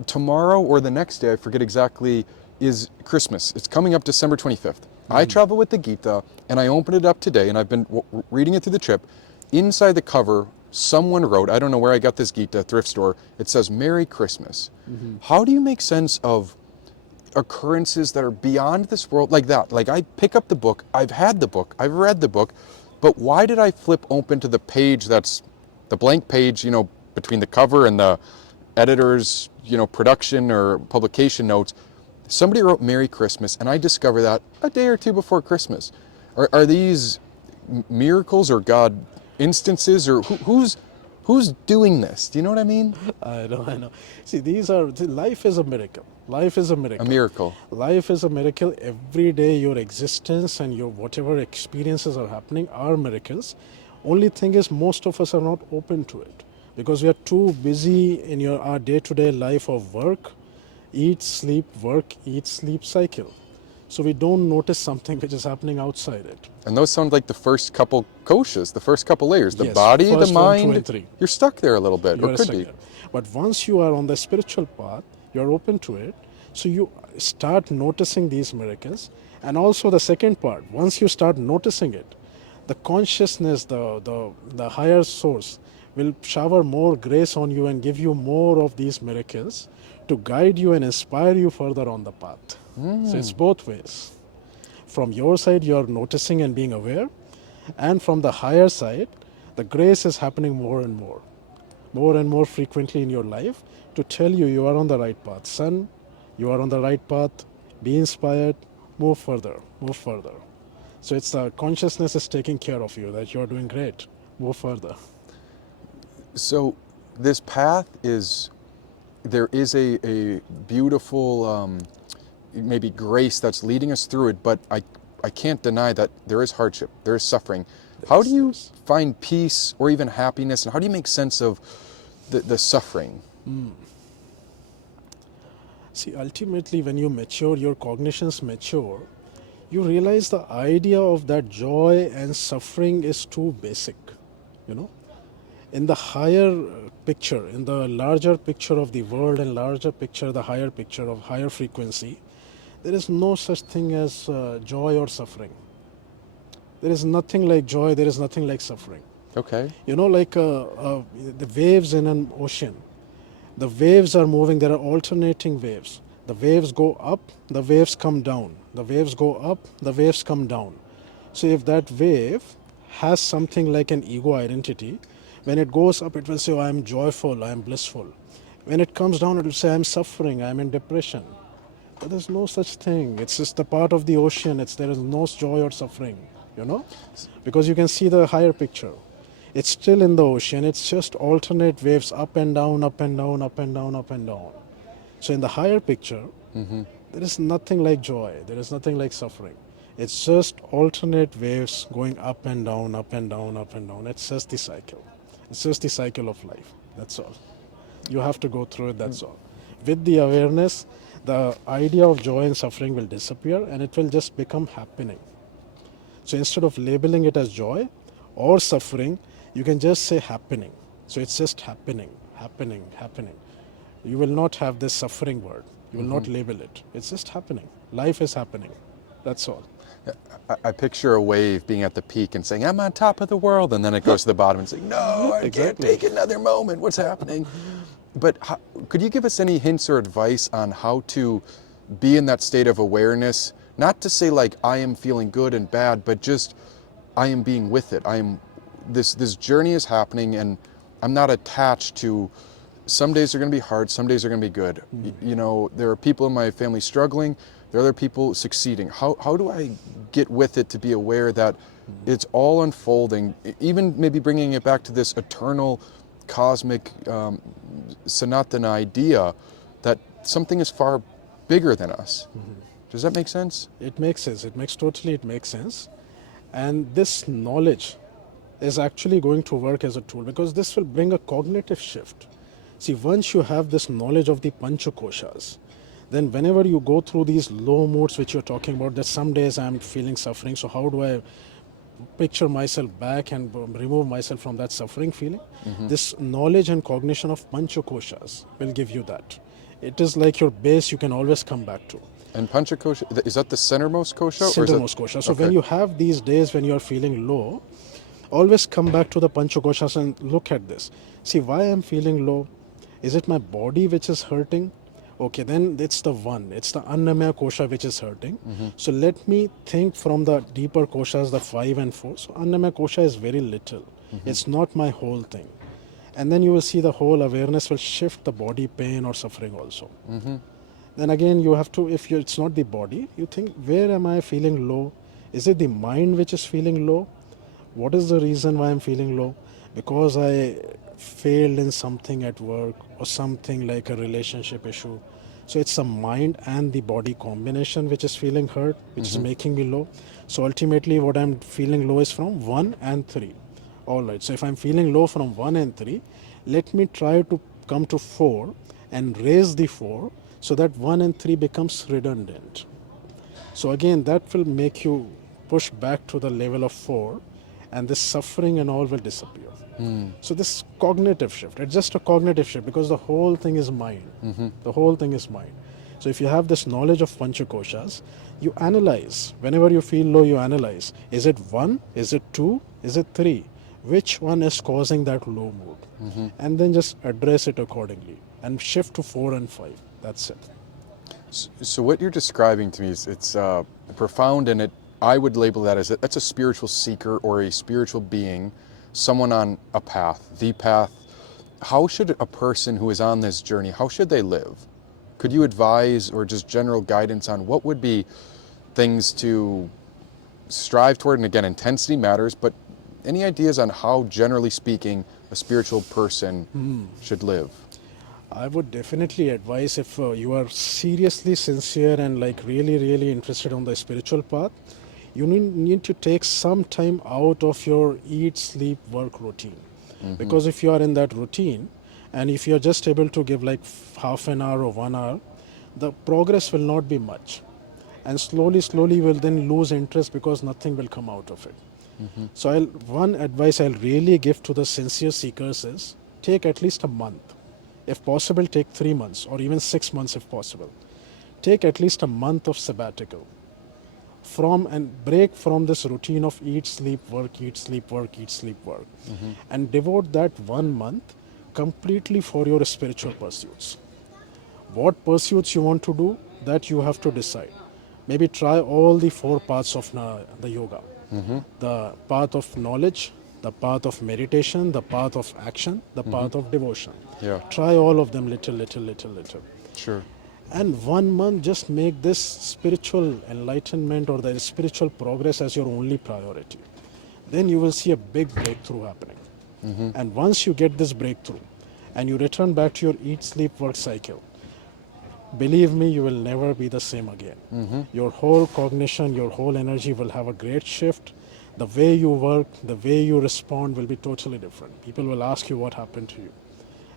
Tomorrow or the next day, I forget exactly, is Christmas. It's coming up December 25th. I travel with the Gita, and I opened it up today, and I've been reading it through the trip. Inside the cover, someone wrote, I don't know where I got this Gita, thrift store, it says, Merry Christmas. How do you make sense of occurrences that are beyond this world like that? Like, I pick up the book, I've had the book, I've read the book, but why did I flip open to the page that's the blank page, between the cover and the editor's, production or publication notes? Somebody wrote Merry Christmas, and I discovered that a day or two before Christmas. Are these miracles or God instances, or who's doing this? Do you know what I mean? I know. See, life is a miracle. Life is a miracle. A miracle. Life is a miracle. Every day your existence and your whatever experiences are happening are miracles. Only thing is, most of us are not open to it because we are too busy in our day-to-day life of work, eat, sleep, work, eat, sleep cycle. So we don't notice something which is happening outside it. And those sound like the first couple koshas, the first couple layers. The Yes, body, the first 1, 2, mind. and 3. You're stuck there a little bit, or could be. There. But once you are on the spiritual path, you're open to it. So you start noticing these miracles. And also the second part, once you start noticing it, the consciousness, the higher source will shower more grace on you and give you more of these miracles to guide you and inspire you further on the path. So it's both ways. From your side, you're noticing and being aware. And from the higher side, the grace is happening more and more frequently in your life to tell you are on the right path. Son, you are on the right path. Be inspired. Move further. Move further. So it's the consciousness is taking care of you, that you're doing great. Move further. So this path there is a beautiful maybe grace that's leading us through it, but I can't deny that there is hardship, there is suffering. How do you find peace or even happiness, and how do you make sense of the suffering? See, ultimately when you mature, your cognitions mature, you realize the idea of that joy and suffering is too basic, In the higher picture, in the larger picture of the world and larger picture, the higher picture of higher frequency, there is no such thing as joy or suffering. There is nothing like joy, there is nothing like suffering. Okay. Like the waves in an ocean. The waves are moving, there are alternating waves. The waves go up, the waves come down. The waves go up, the waves come down. So if that wave has something like an ego identity, when it goes up, it will say, oh, I am joyful, I am blissful. When it comes down, it will say, I am suffering, I am in depression. But there's no such thing. It's just a part of the ocean. There is no joy or suffering, because you can see the higher picture. It's still in the ocean. It's just alternate waves, up and down, up and down, up and down, up and down. So in the higher picture, there is nothing like joy. There is nothing like suffering. It's just alternate waves going up and down, up and down, up and down. It's just the cycle. It's just the cycle of life. That's all. You have to go through it, that's all. With the awareness, the idea of joy and suffering will disappear and it will just become happening. So instead of labeling it as joy or suffering, you can just say happening. So it's just happening, happening, happening. You will not have this suffering word. You will not label it. It's just happening. Life is happening. That's all. I picture a wave being at the peak and saying, I'm on top of the world. And then it goes to the bottom and saying, no, I can't take another moment. What's happening? But could you give us any hints or advice on how to be in that state of awareness? Not to say like I am feeling good and bad, but just I am being with it. This journey is happening and I'm not attached to some days are going to be hard, some days are going to be good. There are people in my family struggling, there are other people succeeding. How do I get with it to be aware that it's all unfolding, even maybe bringing it back to this eternal cosmic Sanatana idea that something is far bigger than us. Does that make sense? It makes sense. It makes sense. And this knowledge is actually going to work as a tool because this will bring a cognitive shift. See, once you have this knowledge of the Pancha Koshas, then whenever you go through these low moods which you're talking about, that some days I'm feeling suffering, so how do I picture myself back and remove myself from that suffering feeling? This knowledge and cognition of Pancha Koshas will give you that. It is like your base you can always come back to. And Pancha Kosha, is that the centermost kosha? Centermost kosha. So when you have these days when you're feeling low, always come back to the Pancha Koshas and look at this. See, why I'm feeling low? Is it my body which is hurting? Okay, then it's the one. It's the Annamaya kosha which is hurting. So let me think from the deeper koshas, the 5 and 4. So Annamaya kosha is very little. It's not my whole thing. And then you will see the whole awareness will shift the body pain or suffering also. Then again, you have to, if it's not the body, you think, where am I feeling low? Is it the mind which is feeling low? What is the reason why I'm feeling low? Because I failed in something at work or something like a relationship issue. So it's the mind and the body combination which is feeling hurt, which is making me low. So ultimately, what I'm feeling low is from 1 and 3. All right. So if I'm feeling low from 1 and 3, let me try to come to 4 and raise the 4 so that 1 and 3 becomes redundant. So again, that will make you push back to the level of 4, and this suffering and all will disappear. So this cognitive shift, it's just a cognitive shift because the whole thing is mind. The whole thing is mind. So if you have this knowledge of Panchakoshas, you analyze. Whenever you feel low, you analyze. Is it 1? Is it 2? Is it 3? Which one is causing that low mood? And then just address it accordingly and shift to 4 and 5. That's it. So what you're describing to me is it's profound, and I would label that as that's a spiritual seeker or a spiritual being, someone on a path, the path. How should a person who is on this journey, how should they live? Could you advise or just general guidance on what would be things to strive toward? And again, intensity matters, but any ideas on how, generally speaking, a spiritual person should live? I would definitely advise, if you are seriously sincere and like really, really interested on the spiritual path, you need to take some time out of your eat, sleep, work routine. Because if you are in that routine and if you are just able to give like half an hour or 1 hour, the progress will not be much. And slowly, slowly you will then lose interest because nothing will come out of it. So one advice I'll really give to the sincere seekers is take at least a month. If possible, take 3 months or even 6 months if possible. Take at least a month of sabbatical and break from this routine of eat, sleep, work, eat, sleep, work, eat, sleep, work. And devote that 1 month completely for your spiritual pursuits. What pursuits you want to do, that you have to decide. Maybe try all the 4 paths of the yoga. The path of knowledge, the path of meditation, the path of action, the path of devotion. Yeah. Try all of them little. Sure. And 1 month, just make this spiritual enlightenment or the spiritual progress as your only priority. Then you will see a big breakthrough happening. And once you get this breakthrough and you return back to your eat, sleep, work cycle, believe me, you will never be the same again. Your whole cognition, your whole energy will have a great shift. The way you work, the way you respond will be totally different. People will ask you what happened to you.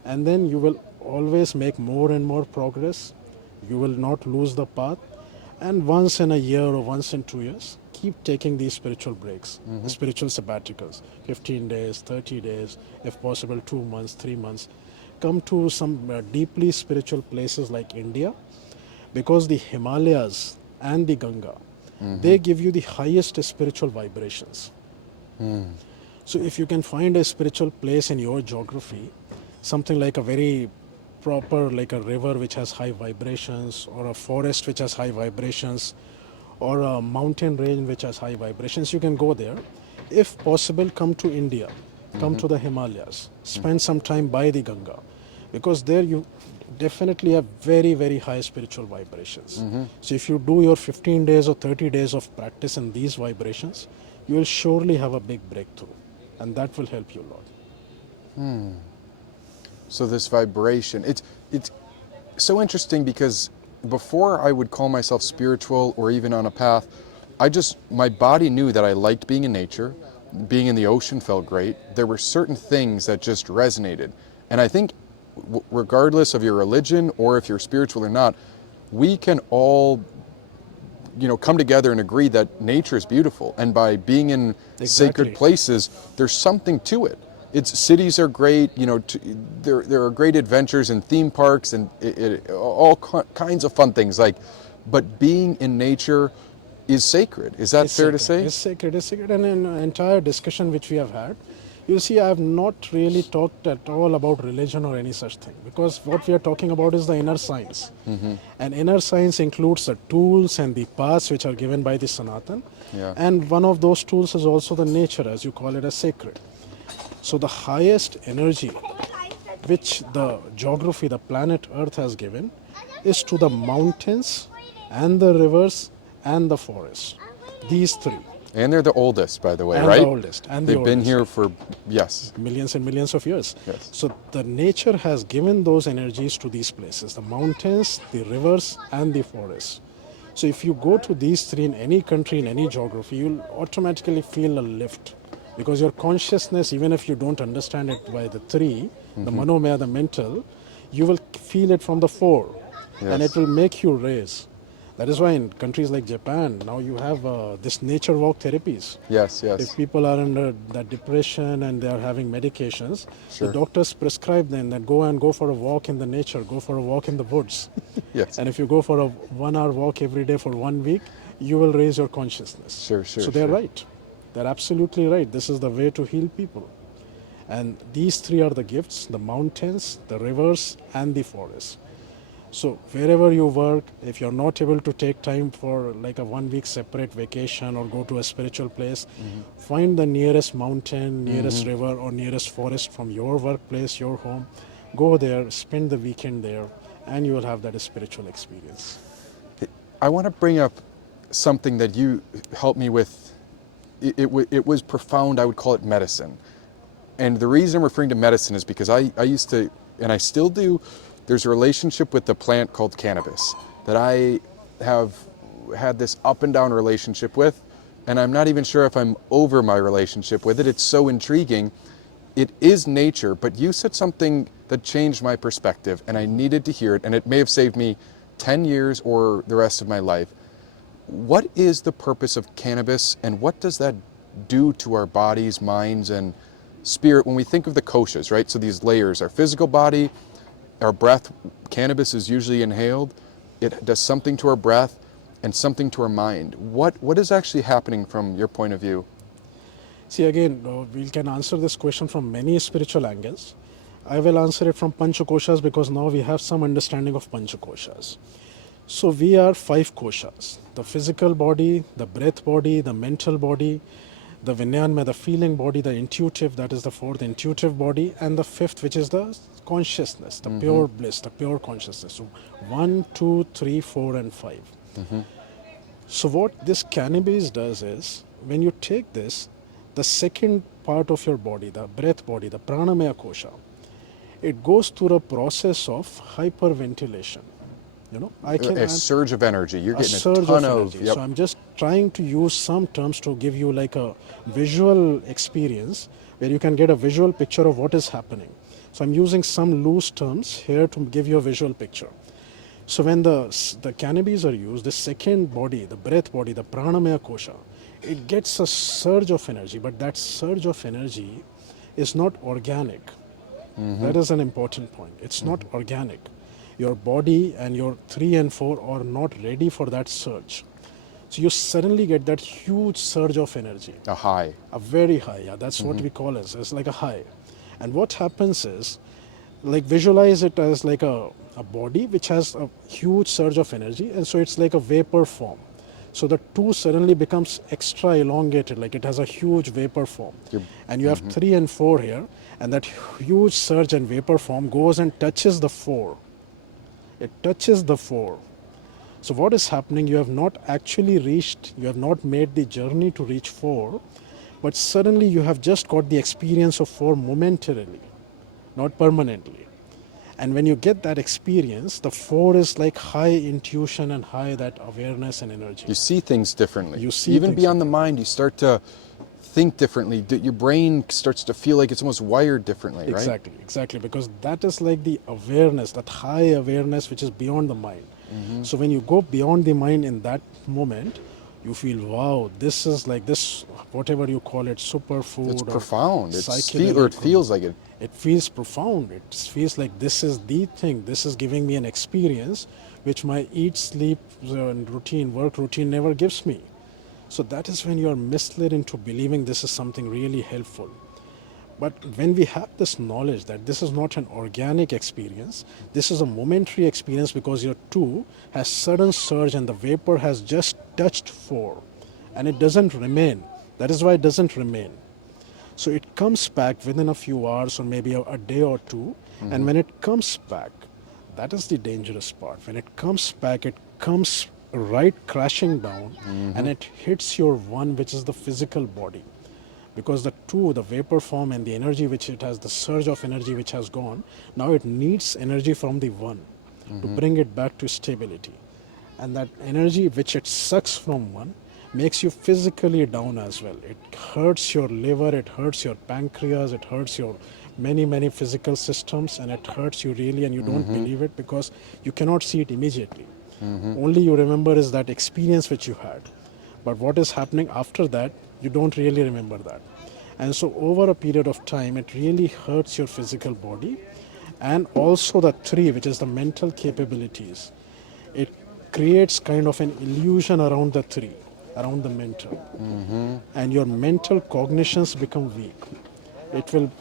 And then you will always make more and more progress. You will not lose the path. And once in a year or once in 2 years, keep taking these spiritual breaks, the spiritual sabbaticals, 15 days, 30 days, if possible 2 months, 3 months. Come to some deeply spiritual places like India, because the Himalayas and the Ganga, they give you the highest spiritual vibrations. So if you can find a spiritual place in your geography, something like a very proper, like a river which has high vibrations, or a forest which has high vibrations, or a mountain range which has high vibrations, you can go there. If possible, come to India, come to the Himalayas, spend some time by the Ganga, because there you definitely have very, very high spiritual vibrations. So if you do your 15 days or 30 days of practice in these vibrations, you will surely have a big breakthrough, and that will help you a lot. So this vibration, it's so interesting, because before I would call myself spiritual or even on a path, my body knew that I liked being in nature. Being in the ocean felt great. There were certain things that just resonated. And I think regardless of your religion or if you're spiritual or not, we can all come together and agree that nature is beautiful. And by being in sacred places, there's something to it. Cities are great, there are great adventures and theme parks and all kinds of fun things. But being in nature is sacred. Is that fair to say? It's sacred. And in an entire discussion which we have had, You see, I have not really talked at all about religion or any such thing, because what we are talking about is the inner science. And inner science includes the tools and the paths which are given by the Sanatana. Yeah. And one of those tools is also the nature, as you call it, as sacred. So the highest energy which the geography, the planet Earth has given, is to the mountains and the rivers and the forests. These three. And they're the oldest, by the way, And right? the oldest. And the They've been oldest. here for, yes. Millions and millions of years. Yes. So the nature has given those energies to these places, the mountains, the rivers, and the forests. So if you go to these three in any country, in any geography, you'll automatically feel a lift. Because your consciousness, even if you don't understand it by the three, the manomaya, the mental, you will feel it from the four. And Yes. it will make you raise. That is why in countries like Japan, now you have this nature walk therapies. Yes, If yes. people are under that depression and they are having medications, Sure. the doctors prescribe them that go for a walk in the nature, go for a walk in the woods. Yes. And if you go for a 1 hour walk every day for 1 week, you will raise your consciousness. Sure, sure, So they're sure. right. They're absolutely right. This is the way to heal people. And these three are the gifts: the mountains, the rivers, and the forests. So wherever you work, if you're not able to take time for like a 1 week separate vacation or go to a spiritual place, find the nearest mountain, nearest river, or nearest forest from your workplace, your home. Go there, spend the weekend there, and you will have that spiritual experience. I want to bring up something that you helped me with. It was profound. I would call it medicine. And the reason I'm referring to medicine is because I used to, and I still do, there's a relationship with the plant called cannabis that I have had this up and down relationship with, and I'm not even sure if I'm over my relationship with it. It's so intriguing. It is nature, but you said something that changed my perspective, and I needed to hear it, and it may have saved me 10 years or the rest of my life. What is the purpose of cannabis, and what does that do to our bodies, minds, and spirit when we think of the koshas, right? So these layers, our physical body, our breath, cannabis is usually inhaled. It does something to our breath and something to our mind. What is actually happening from your point of view? See, again, we can answer this question from many spiritual angles. I will answer it from Panchakoshas because now we have some understanding of Panchakoshas. So we are 5 koshas: the physical body, the breath body, the mental body, the Vinyanmaya, the feeling body, the intuitive, that is the 4th, intuitive body, and the 5th, which is the consciousness, the pure bliss, the pure consciousness. So 1, 2, 3, 4, and 5. So what this cannabis does is, when you take this, the second part of your body, the breath body, the pranamaya kosha, it goes through a process of hyperventilation. You know, A surge of energy. You're a getting a surge ton of of, energy. yep. So I'm just trying to use some terms to give you like a visual experience where you can get a visual picture of what is happening. So I'm using some loose terms here to give you a visual picture. So when the cannabis are used, the second body, the breath body, the pranamaya kosha, it gets a surge of energy, but that surge of energy is not organic. That is an important point. It's not organic. Your body and your 3 and 4 are not ready for that surge. So you suddenly get that huge surge of energy. A high. A very high, yeah, that's what we call it. It's like a high. And what happens is, like visualize it as like a body which has a huge surge of energy, and so it's like a vapor form. So the 2 suddenly becomes extra elongated, like it has a huge vapor form. And you have 3 and 4 here, and that huge surge and vapor form goes and touches the 4. It touches the 4. So what is happening, you have not actually reached, you have not made the journey to reach 4, but suddenly you have just got the experience of 4 momentarily, not permanently. And when you get that experience, the 4 is like high intuition and high that awareness and energy. You see things differently. You see Even things beyond the mind, you start to think differently. Your brain starts to feel like it's almost wired differently, right? Exactly, because that is like the awareness, that high awareness which is beyond the mind. So when you go beyond the mind in that moment, you feel, wow, this is like this, whatever you call it, superfood. It's or profound. It psychedelic, feels like it. It feels profound. It feels like this is the thing. This is giving me an experience which my eat, sleep, and routine, work routine never gives me. So that is when you are misled into believing this is something really helpful. But when we have this knowledge that this is not an organic experience, this is a momentary experience because your 2 has sudden surge and the vapor has just touched 4 and it doesn't remain. That is why it doesn't remain. So it comes back within a few hours or maybe a day or 2. And when it comes back, that is the dangerous part. When it comes back, it comes right crashing down and it hits your 1, which is the physical body. Because the 2, the vapor form and the energy which it has, the surge of energy which has gone, now it needs energy from the 1 to bring it back to stability. And that energy which it sucks from 1 makes you physically down as well. It hurts your liver, it hurts your pancreas, it hurts your many physical systems, and it hurts you really, and you don't believe it because you cannot see it immediately. Only you remember is that experience which you had. But what is happening after that, you don't really remember that. And so over a period of time, it really hurts your physical body. And also the 3, which is the mental capabilities, it creates kind of an illusion around the 3, around the mental. And your mental cognitions become weak. It will,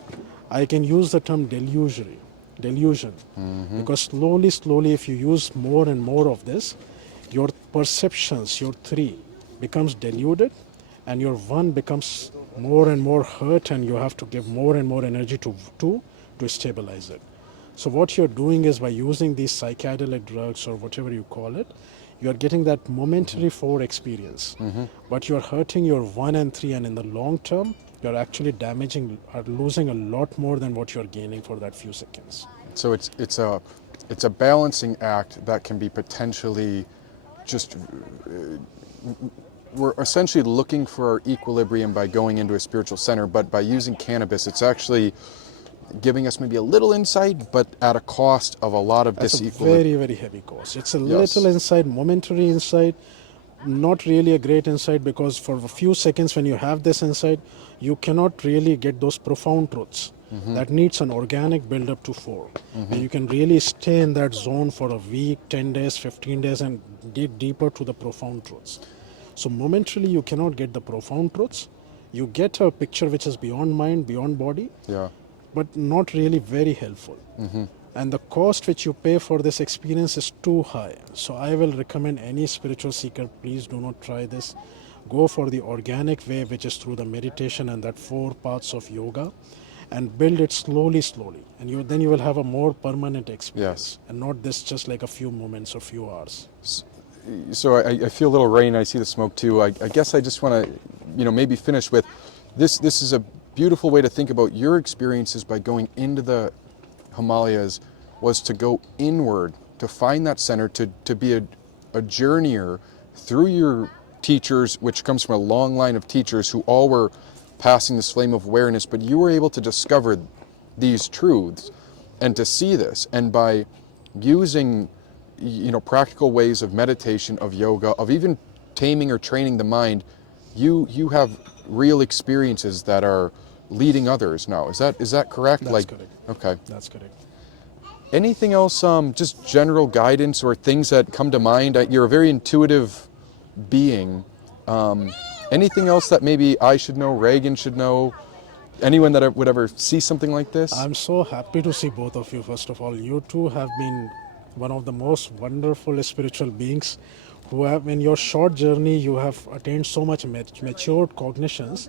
I can use the term delusion, because slowly, if you use more and more of this, your perceptions, your 3 becomes deluded, and your 1 becomes more and more hurt, and you have to give more and more energy to 2 to stabilize it. So what you're doing is, by using these psychedelic drugs or whatever you call it, you're getting that momentary 4 experience, but you're hurting your 1 and 3, and in the long term, you're actually damaging or losing a lot more than what you're gaining for that few seconds. So it's a balancing act that can be potentially just we're essentially looking for our equilibrium by going into a spiritual center, but by using cannabis, it's actually giving us maybe a little insight, but at a cost of a lot of disequilibrium. Very heavy cost. It's a little insight, momentary insight, not really a great insight, because for a few seconds when you have this insight, you cannot really get those profound truths. That needs an organic build up to 4. And you can really stay in that zone for a week, 10 days, 15 days, and dig deeper to the profound truths. So momentarily you cannot get the profound truths. You get a picture which is beyond mind, beyond body, but not really very helpful. And the cost which you pay for this experience is too high. So I will recommend any spiritual seeker, please do not try this. Go for the organic way, which is through the meditation and that 4 paths of yoga, and build it slowly, and then you will have a more permanent experience, and not this just like a few moments or few hours. So I feel a little rain. I see the smoke too. I guess I just want to, maybe finish with this. This is a beautiful way to think about your experiences by going into the Himalayas, was to go inward, to find that center, to be a journeyer through your teachers, which comes from a long line of teachers who all were passing this flame of awareness, but you were able to discover these truths and to see this. And by using, practical ways of meditation, of yoga, of even taming or training the mind, you have real experiences that are leading others now. Is that correct? That's correct. Okay. That's correct. Anything else, just general guidance or things that come to mind? You're a very intuitive being. Anything else that maybe I should know, Reagan should know, anyone that would ever see something like this? I'm so happy to see both of you. First of all, you two have been one of the most wonderful spiritual beings who have, in your short journey, you have attained so much matured cognitions.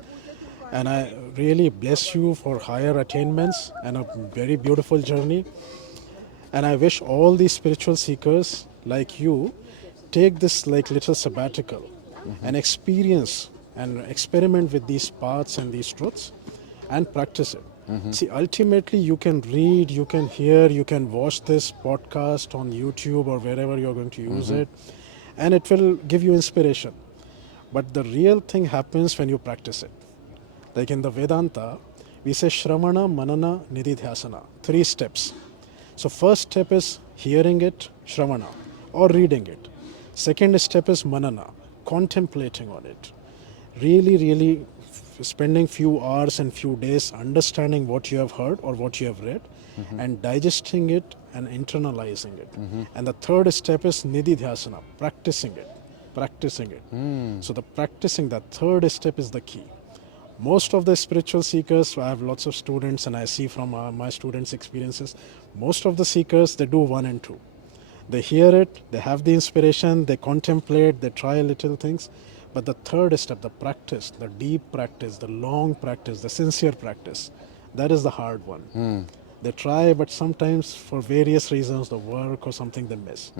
And I really bless you for higher attainments and a very beautiful journey. And I wish all these spiritual seekers like you take this like little sabbatical and experience and experiment with these paths and these truths and practice it. See, ultimately you can read, you can hear, you can watch this podcast on YouTube or wherever you're going to use it, and it will give you inspiration. But the real thing happens when you practice it. Like in the Vedanta, we say Shravana, Manana, Nididhyasana, 3 steps. So first step is hearing it, Shravana, or reading it. Second step is Manana, contemplating on it. Really spending few hours and few days understanding what you have heard or what you have read, and digesting it and internalizing it. And the third step is Nididhyasana, practicing it. So the practicing, that third step is the key. Most of the spiritual seekers, I have lots of students and I see from my students' experiences, most of the seekers, they do 1 and 2. They hear it, they have the inspiration, they contemplate, they try little things. But the third step, the practice, the deep practice, the long practice, the sincere practice, that is the hard one. They try, but sometimes for various reasons, the work or something, they miss.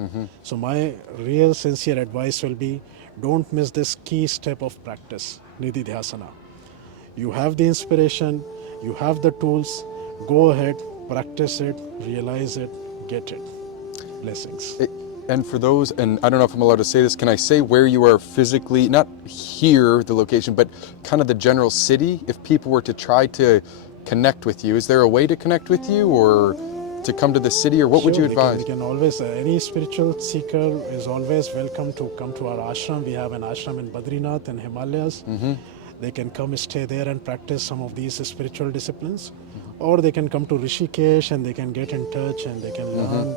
So my real sincere advice will be, don't miss this key step of practice, nididhyasana. You have the inspiration, you have the tools, go ahead, practice it, realize it, get it. Blessings. And for those, and I don't know if I'm allowed to say this, can I say where you are physically, not here, the location, but kind of the general city? If people were to try to connect with you, is there a way to connect with you or to come to the city, or what would you advise? They can always, any spiritual seeker is always welcome to come to our ashram. We have an ashram in Badrinath in Himalayas. They can come stay there and practice some of these spiritual disciplines. Or they can come to Rishikesh and they can get in touch and they can learn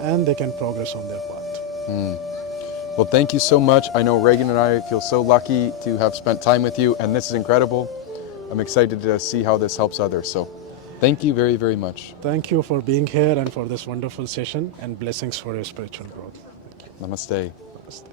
and they can progress on their path. Well, thank you so much. I know Reagan and I feel so lucky to have spent time with you, and this is incredible. I'm excited to see how this helps others. So thank you very, very much. Thank you for being here and for this wonderful session, and blessings for your spiritual growth. Namaste. Namaste.